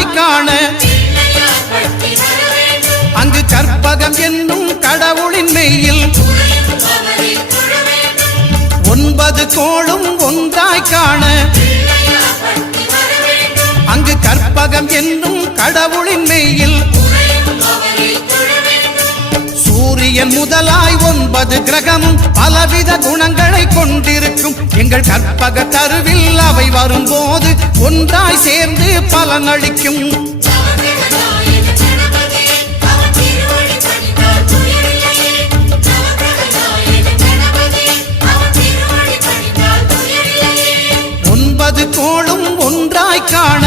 ஒன்றாய் காண அங்கு கற்பகம் என்னும் கடவுளின் மெய்யில் 9 கோளும் ஒன்றாய் காண அங்கு கற்பகம் என்னும் கடவுளின் மெய்யில் சூரியன் முதலாய் 9 கிரகமும் பலவித குணங்களை கொண்டிருக்கும் எங்கள் கற்பக தருவில் அவை வரும்போது ஒன்றாய் சேர்ந்து பலனளிக்கும் கோளும் ஒன்றாய் காண